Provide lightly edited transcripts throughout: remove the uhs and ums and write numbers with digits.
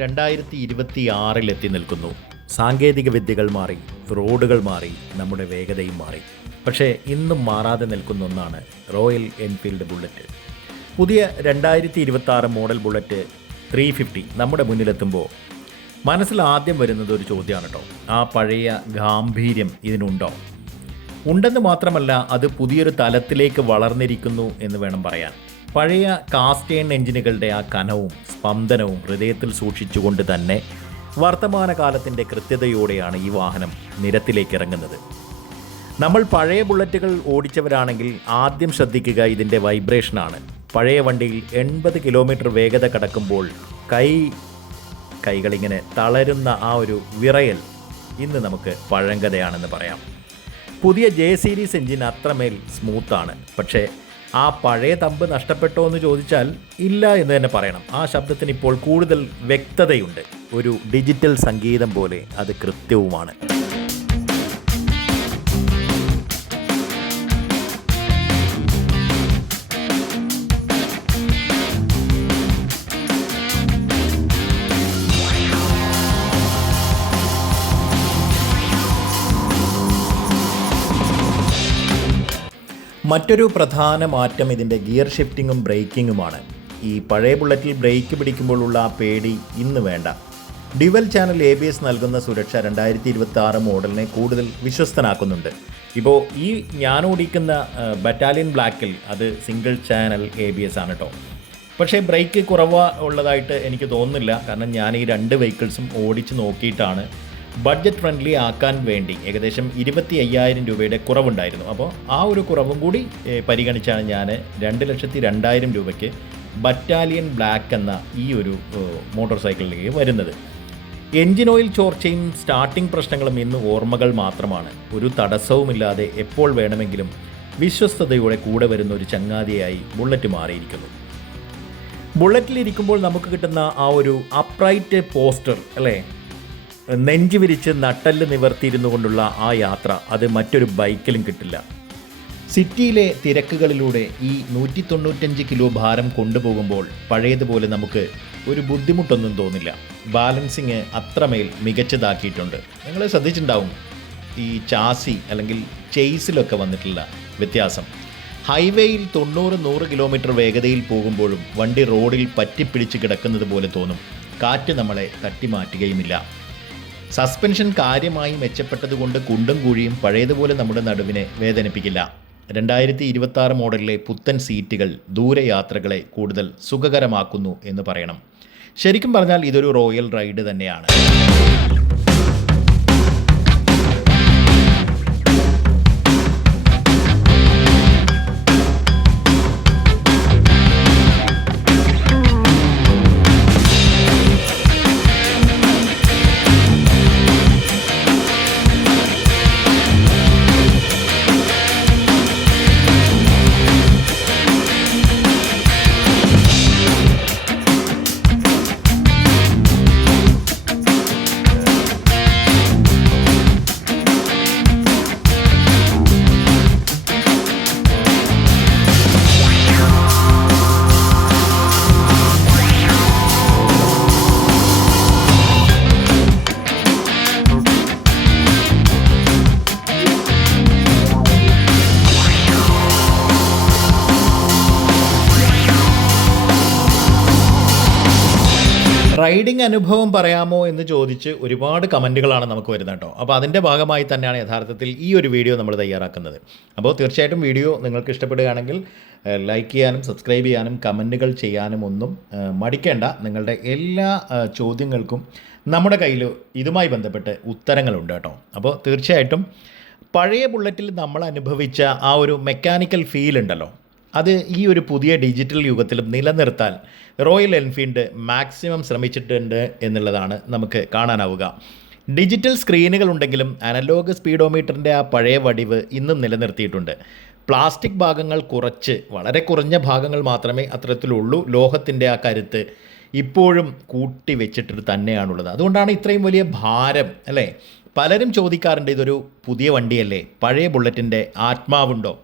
2026 നിൽക്കുന്നു. സാങ്കേതിക വിദ്യകൾ മാറി, റോഡുകൾ മാറി, നമ്മുടെ വേഗതയും മാറി. പക്ഷേ ഇന്നും മാറാതെ നിൽക്കുന്ന ഒന്നാണ് റോയൽ എൻഫീൽഡ് ബുള്ളറ്റ്. പുതിയ 2026 മോഡൽ ബുള്ളറ്റ് 350 നമ്മുടെ മുന്നിലെത്തുമ്പോൾ മനസ്സിൽ ആദ്യം വരുന്നത് ഒരു ചോദ്യമാണ് കേട്ടോ. ആ പഴയ ഗാംഭീര്യം ഇതിനുണ്ടോ? ഉണ്ടെന്ന് മാത്രമല്ല, അത് പുതിയൊരു തലത്തിലേക്ക് വളർന്നിരിക്കുന്നു എന്ന് വേണം പറയാൻ. പഴയ കാസ്റ്റേൺ എഞ്ചിനുകളുടെ ആ കനവും സ്പന്ദനവും ഹൃദയത്തിൽ സൂക്ഷിച്ചുകൊണ്ട് തന്നെ വർത്തമാനകാലത്തിൻ്റെ കൃത്യതയോടെയാണ് ഈ വാഹനം നിരത്തിലേക്ക് ഇറങ്ങുന്നത്. നമ്മൾ പഴയ ബുള്ളറ്റുകൾ ഓടിച്ചവരാണെങ്കിൽ ആദ്യം ശ്രദ്ധിക്കുക ഇതിൻ്റെ വൈബ്രേഷനാണ്. പഴയ വണ്ടിയിൽ 80 കിലോമീറ്റർ വേഗത കടക്കുമ്പോൾ കൈകളിങ്ങനെ തളരുന്ന ആ ഒരു വിറയൽ ഇന്ന് നമുക്ക് പഴങ്കഥയാണെന്ന് പറയാം. പുതിയ ജെ സീരീസ് എഞ്ചിൻ അത്രമേൽ സ്മൂത്താണ്. പക്ഷേ ആ പഴയ തമ്പ് നഷ്ടപ്പെട്ടോ എന്ന് ചോദിച്ചാൽ ഇല്ല എന്ന് തന്നെ പറയണം. ആ ശബ്ദത്തിന് ഇപ്പോൾ കൂടുതൽ വ്യക്തതയുണ്ട്. ഒരു ഡിജിറ്റൽ സംഗീതം പോലെ അത് കൃത്യവുമാണ്. മറ്റൊരു പ്രധാന മാറ്റം ഇതിൻ്റെ ഗിയർ ഷിഫ്റ്റിങ്ങും ബ്രേക്കിങ്ങുമാണ്. ഈ പഴയ ബുള്ളറ്റിൽ ബ്രേക്ക് പിടിക്കുമ്പോഴുള്ള ആ പേടി ഇന്ന് വേണ്ട. ഡ്യുവൽ ചാനൽ ABS നൽകുന്ന സുരക്ഷ 2026 മോഡലിനെ കൂടുതൽ വിശ്വസ്തനാക്കുന്നുണ്ട്. ഇപ്പോൾ ഈ ഞാൻ ഓടിക്കുന്ന ബറ്റാലിയൻ ബ്ലാക്കിൽ അത് സിംഗിൾ ചാനൽ ABS ആണ് കേട്ടോ. പക്ഷേ ബ്രേക്ക് കുറവ് ഉള്ളതായിട്ട് എനിക്ക് തോന്നുന്നില്ല. കാരണം ഞാൻ ഈ 2 വെഹിക്കിൾസും ഓടിച്ച് നോക്കിയിട്ടാണ്. ബഡ്ജറ്റ് ഫ്രണ്ട്ലി ആക്കാൻ വേണ്ടി ഏകദേശം 25,000 രൂപയുടെ കുറവുണ്ടായിരുന്നു. അപ്പോൾ ആ ഒരു കുറവും കൂടി പരിഗണിച്ചാണ് ഞാൻ 2,02,000 രൂപയ്ക്ക് ബറ്റാലിയൻ ബ്ലാക്ക് എന്ന ഈ ഒരു മോട്ടോർ സൈക്കിളിലേക്ക് വരുന്നത്. എൻജിൻ ഓയിൽ ചോർച്ചയും സ്റ്റാർട്ടിംഗ് പ്രശ്നങ്ങളും ഇന്ന് ഓർമ്മകൾ മാത്രമാണ്. ഒരു തടസ്സവുമില്ലാതെ എപ്പോൾ വേണമെങ്കിലും വിശ്വസ്തയോടെ കൂടെ വരുന്ന ഒരു ചങ്ങാതിയായി ബുള്ളറ്റ് മാറിയിരിക്കുന്നു. ബുള്ളറ്റിലിരിക്കുമ്പോൾ നമുക്ക് കിട്ടുന്ന ആ ഒരു അപ്രൈറ്റ് പോസ്റ്റർ അല്ലേ, നെഞ്ചു വിരിച്ച് നട്ടല് നിവർത്തിയിരുന്നു കൊണ്ടുള്ള ആ യാത്ര, അത് മറ്റൊരു ബൈക്കിലും കിട്ടില്ല. സിറ്റിയിലെ തിരക്കുകളിലൂടെ ഈ 195 കിലോ ഭാരം കൊണ്ടുപോകുമ്പോൾ പഴയതുപോലെ നമുക്ക് ഒരു ബുദ്ധിമുട്ടൊന്നും തോന്നില്ല. ബാലൻസിങ് അത്രമേൽ മികച്ചതാക്കിയിട്ടുണ്ട്. നിങ്ങൾ ശ്രദ്ധിച്ചിട്ടുണ്ടാവും ഈ ചാസി അല്ലെങ്കിൽ ചേസിലൊക്കെ വന്നിട്ടുള്ള വ്യത്യാസം. ഹൈവേയിൽ 90-100 കിലോമീറ്റർ വേഗതയിൽ പോകുമ്പോഴും വണ്ടി റോഡിൽ പറ്റിപ്പിടിച്ച് കിടക്കുന്നത് പോലെ തോന്നും. കാറ്റ് നമ്മളെ തട്ടിമാറ്റുകയുമില്ല. സസ്പെൻഷൻ കാര്യമായി മെച്ചപ്പെട്ടതുകൊണ്ട് കുണ്ടും കുഴിയും പഴയതുപോലെ നമ്മുടെ നടുവിനെ വേദനിപ്പിക്കില്ല. 2026 മോഡലിലെ പുത്തൻ സീറ്റുകൾ ദൂരയാത്രകളെ കൂടുതൽ സുഖകരമാക്കുന്നു എന്ന് പറയണം. ശരിക്കും പറഞ്ഞാൽ ഇതൊരു റോയൽ റൈഡ് തന്നെയാണ്. റൈഡിംഗ് അനുഭവം പറയാമോ എന്ന് ചോദിച്ച് ഒരുപാട് കമൻറ്റുകളാണ് നമുക്ക് വരുന്നത് കേട്ടോ. അപ്പോൾ അതിൻ്റെ ഭാഗമായി തന്നെയാണ് യഥാർത്ഥത്തിൽ ഈ ഒരു വീഡിയോ നമ്മൾ തയ്യാറാക്കുന്നത്. അപ്പോൾ തീർച്ചയായിട്ടും വീഡിയോ നിങ്ങൾക്ക് ഇഷ്ടപ്പെടുകയാണെങ്കിൽ ലൈക്ക് ചെയ്യാനും സബ്സ്ക്രൈബ് ചെയ്യാനും കമൻറ്റുകൾ ചെയ്യാനും ഒന്നും മടിക്കേണ്ട. നിങ്ങളുടെ എല്ലാ ചോദ്യങ്ങൾക്കും നമ്മുടെ കയ്യിൽ ഇതുമായി ബന്ധപ്പെട്ട് ഉത്തരങ്ങളുണ്ട് കേട്ടോ. അപ്പോൾ തീർച്ചയായിട്ടും പഴയ ബുള്ളറ്റിൽ നമ്മൾ അനുഭവിച്ച ആ ഒരു മെക്കാനിക്കൽ ഫീൽ ഉണ്ടല്ലോ, അത് ഈ ഒരു പുതിയ ഡിജിറ്റൽ യുഗത്തിലും നിലനിർത്താൻ റോയൽ എൻഫീൽഡ് മാക്സിമം ശ്രമിച്ചിട്ടുണ്ട് എന്നുള്ളതാണ് നമുക്ക് കാണാനാവുക. ഡിജിറ്റൽ സ്ക്രീനുകൾ ഉണ്ടെങ്കിലും അനലോഗ് സ്പീഡോമീറ്ററിൻ്റെ ആ പഴയ വടിവ് ഇന്നും നിലനിർത്തിയിട്ടുണ്ട്. പ്ലാസ്റ്റിക് ഭാഗങ്ങൾ വളരെ കുറഞ്ഞ ഭാഗങ്ങൾ മാത്രമേ അത്തരത്തിലുള്ളൂ. ലോഹത്തിൻ്റെ ആ കരുത്ത് ഇപ്പോഴും കൂട്ടി വെച്ചിട്ട് തന്നെയാണുള്ളത്. അതുകൊണ്ടാണ് ഇത്രയും വലിയ ഭാരം അല്ലേ. പലരും ചോദിക്കാറുണ്ട്, ഇതൊരു പുതിയ വണ്ടിയല്ലേ, പഴയ ബുള്ളറ്റിൻ്റെ ആത്മാവുണ്ടോ,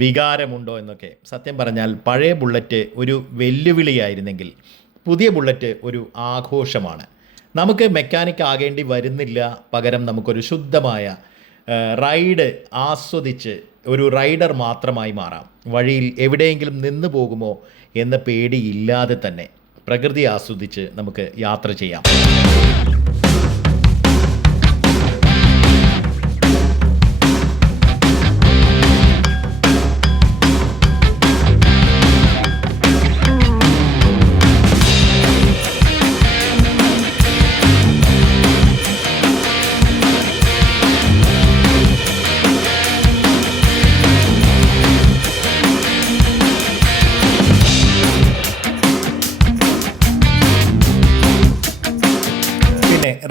വികാരമുണ്ടോ എന്നൊക്കെ. സത്യം പറഞ്ഞാൽ പഴയ ബുള്ളറ്റ് ഒരു വെല്ലുവിളിയായിരുന്നെങ്കിൽ പുതിയ ബുള്ളറ്റ് ഒരു ആഘോഷമാണ്. നമുക്ക് മെക്കാനിക് ആകേണ്ടി വരുന്നില്ല, പകരം നമുക്കൊരു ശുദ്ധമായ റൈഡ് ആസ്വദിച്ച് ഒരു റൈഡർ മാത്രമായി മാറാം. വഴിയിൽ എവിടെയെങ്കിലും നിന്ന് പോകുമോ എന്ന പേടിയില്ലാതെ തന്നെ പ്രകൃതി ആസ്വദിച്ച് നമുക്ക് യാത്ര ചെയ്യാം.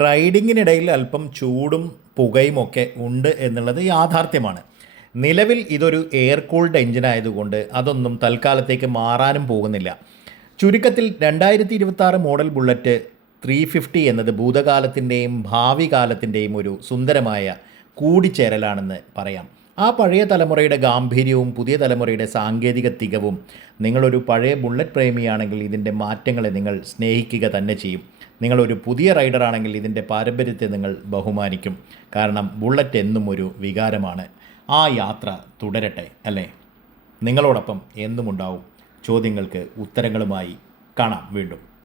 റൈഡിങ്ങിനിടയിൽ അല്പം ചൂടും പുകയും ഒക്കെ ഉണ്ട് എന്നുള്ളത് യാഥാർത്ഥ്യമാണ്. നിലവിൽ ഇതൊരു എയർ കൂൾഡ് എഞ്ചിനായതുകൊണ്ട് അതൊന്നും തൽക്കാലത്തേക്ക് മാറാനും പോകുന്നില്ല. ചുരുക്കത്തിൽ 2026 മോഡൽ ബുള്ളറ്റ് 350 എന്നത് ഭൂതകാലത്തിൻ്റെയും ഭാവി കാലത്തിൻ്റെയും ഒരു സുന്ദരമായ കൂടിച്ചേരലാണെന്ന് പറയാം. ആ പഴയ തലമുറയുടെ ഗാംഭീര്യവും പുതിയ തലമുറയുടെ സാങ്കേതിക തികവും, നിങ്ങളൊരു പഴയ ബുള്ളറ്റ് പ്രേമിയാണെങ്കിൽ ഇതിൻ്റെ മാറ്റങ്ങളെ നിങ്ങൾ സ്നേഹിക്കുക തന്നെ ചെയ്യും. നിങ്ങളൊരു പുതിയ റൈഡറാണെങ്കിൽ ഇതിൻ്റെ പാരമ്പര്യത്തെ നിങ്ങൾ ബഹുമാനിക്കും. കാരണം ബുള്ളറ്റ് എന്നും ഒരു വികാരമാണ്. ആ യാത്ര തുടരട്ടെ, അല്ലേ? നിങ്ങളോടൊപ്പം എന്നും ഉണ്ടാവും. ചോദ്യങ്ങൾക്ക് ഉത്തരങ്ങളുമായി കാണാം വീണ്ടും.